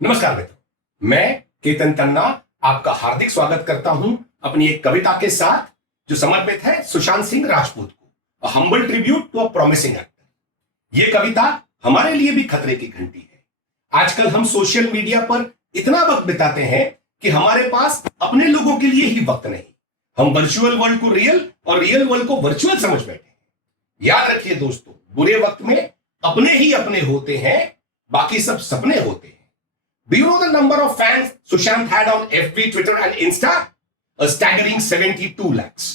नमस्कार मित्रों, मैं केतन तन्ना आपका हार्दिक स्वागत करता हूं अपनी एक कविता के साथ जो समर्पित है सुशांत सिंह राजपूत को, humble tribute to a promising actor. यह कविता हमारे लिए भी खतरे की घंटी है। आजकल हम सोशल मीडिया पर इतना वक्त बिताते हैं कि हमारे पास अपने लोगों के लिए ही वक्त नहीं। हम वर्चुअल वर्ल्ड को रियल और रियल वर्ल्ड को वर्चुअल समझ बैठे हैं। याद रखिए दोस्तों, बुरे वक्त में अपने ही अपने होते हैं, बाकी सब सपने होते हैं। Do you know the number of fans Sushant had on FB, Twitter and Insta? A staggering 72 lakhs.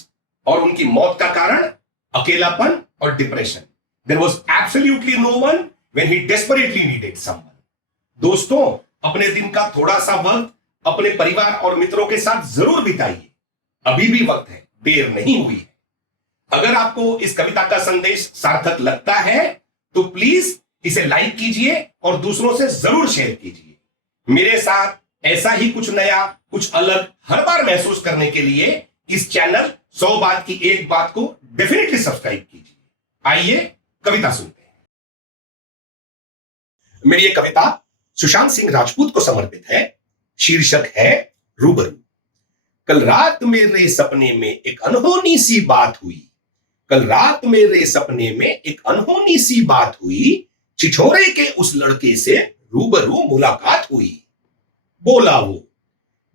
और उनकी मौत का कारण अकेलापन और depression. There was absolutely no one when he desperately needed someone. दोस्तों, अपने दिन का थोड़ा सा वक्त अपने परिवार और मित्रों के साथ जरूर बिताइए। अभी भी वक्त है, देर नहीं हुई है। अगर आपको इस कविता का संदेश सार्थक लगता है तो प्लीज इसे लाइक कीजिए और दूसरों से जरूर शेयर कीजिए। मेरे साथ ऐसा ही कुछ नया, कुछ अलग हर बार महसूस करने के लिए इस चैनल 100 बात की एक बात को डेफिनेटली सब्सक्राइब कीजिए। आइए कविता सुनते हैं। मेरी ये कविता सुशांत सिंह राजपूत को समर्पित है। शीर्षक है रूबरू। कल रात मेरे सपने में एक अनहोनी सी बात हुई। कल रात मेरे सपने में एक अनहोनी सी बात हुई। छिछोरे के उस लड़के से रूबरू मुलाकात हुई। बोला वो,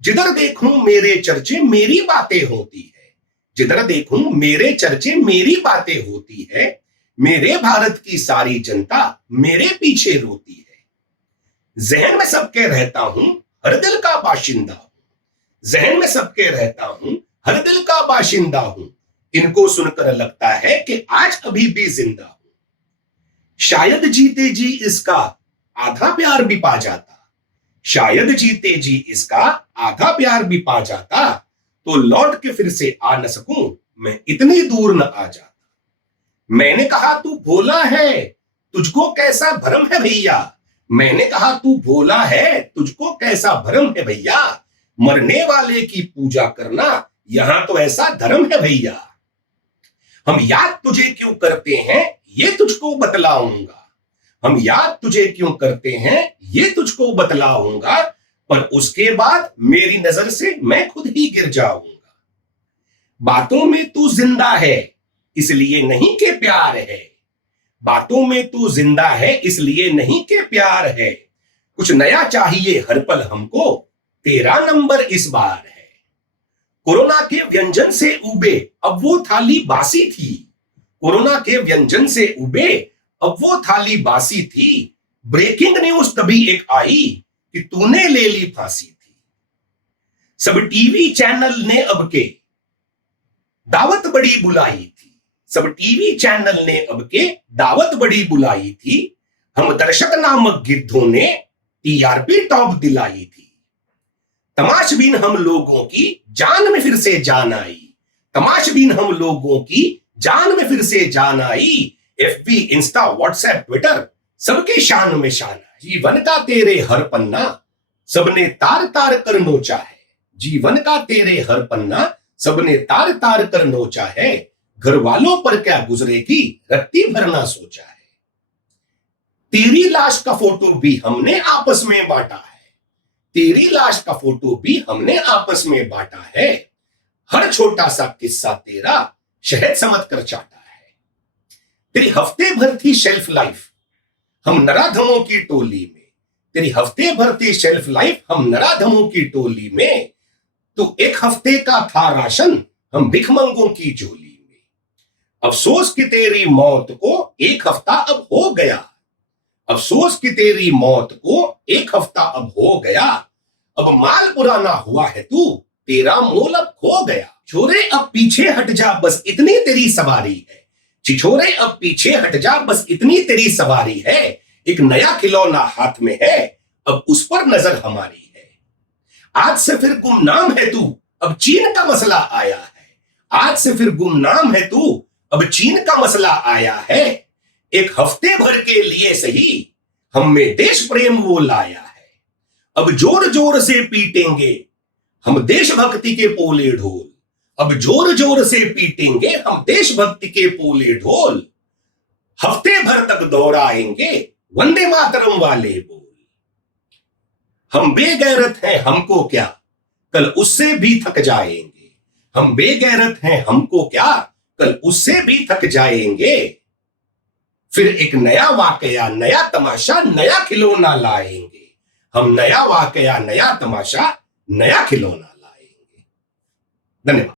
जिधर देखूं मेरे चर्चे मेरी बातें होती है। जिधर देखूं मेरे चर्चे मेरी बातें होती है। मेरे भारत की सारी जनता मेरे पीछे रोती है। जहन में सबके रहता हूं, हर दिल का बाशिंदा हूं। जहन में सबके रहता हूं, हर दिल का बाशिंदा हूं। इनको सुनकर लगता है कि आज अभी भी जिंदा हूं। शायद जीते जी इसका आधा प्यार भी पा जाता। शायद जीते जी इसका आधा प्यार भी पा जाता तो लौट के फिर से आ न सकूं, मैं इतनी दूर न आ जाता। मैंने कहा तू भोला है, तुझको कैसा भरम है भैया। मैंने कहा तू भोला है, तुझको कैसा भरम है भैया। मरने वाले की पूजा करना यहां तो ऐसा धर्म है भैया। हम याद तुझे क्यों करते हैं ये तुझको बतलाऊंगा। हम याद तुझे क्यों करते हैं ये तुझको बतलाऊंगा। पर उसके बाद मेरी नजर से मैं खुद ही गिर जाऊंगा। बातों में तू जिंदा है इसलिए नहीं के प्यार है। बातों में तू जिंदा है इसलिए नहीं के प्यार है। कुछ नया चाहिए हर पल हमको, तेरा नंबर इस बार है। कोरोना के व्यंजन से उबे अब वो थाली बासी थी। कोरोना के व्यंजन से उबे अब वो थाली बासी थी। ब्रेकिंग न्यूज तभी एक आई कि तूने ले ली फांसी थी। सब टीवी चैनल ने अब के दावत बड़ी बुलाई थी। सब टीवी चैनल ने अब के दावत बड़ी बुलाई थी। हम दर्शक नामक गिद्धों ने टीआरपी टॉप दिलाई थी। तमाशबीन हम लोगों की जान में फिर से जान आई। तमाशबीन हम लोगों की जान में फिर से जान आई। FB, इंस्टा, व्हाट्सएप, ट्विटर सबके शान में शान है। जीवन का तेरे हर पन्ना सबने तार तार कर नोचा है। जीवन का तेरे हर पन्ना सबने तार तार कर नोचा है। घर वालों पर क्या गुजरेगी रत्ती भरना सोचा है। तेरी लाश का फोटो भी हमने आपस में बांटा है। तेरी लाश का फोटो भी हमने आपस में बांटा है। हर छोटा सा किस्सा तेरा शहद समझ कर चाटा है। तेरी हफ्ते भर थी शेल्फ लाइफ हम नराधमों की टोली में। तेरी हफ्ते भर थी शेल्फ लाइफ हम नराधमों की टोली में। तो एक हफ्ते का था राशन हम भिखमंगों की झोली में। अफसोस कि तेरी मौत को एक हफ्ता अब हो गया। अफसोस कि तेरी मौत को एक हफ्ता अब हो गया। अब माल पुराना हुआ है तू, तेरा मोल अब खो गया। छोरे अब पीछे हट जा बस इतनी तेरी सवारी है। छिछोरे अब पीछे हट जा बस इतनी तेरी सवारी है। एक नया खिलौना हाथ में है, अब उस पर नजर हमारी है। आज से फिर गुमनाम है तू, अब चीन का मसला आया है। आज से फिर गुमनाम है तू, अब चीन का मसला आया है। एक हफ्ते भर के लिए सही हम में देश प्रेम वो लाया है। अब जोर जोर से पीटेंगे हम देशभक्ति के पोले ढोल। अब जोर जोर से पीटेंगे हम देशभक्ति के पोले ढोल। हफ्ते भर तक दोहराएंगे वंदे मातरम वाले बोल। हम बेगैरत हैं हमको क्या, कल उससे भी थक जाएंगे। हम बेगैरत हैं हमको क्या, कल उससे भी थक जाएंगे। फिर एक नया वाकया नया तमाशा नया खिलौना लाएंगे। हम नया वाकया नया तमाशा नया खिलौना लाएंगे। धन्यवाद।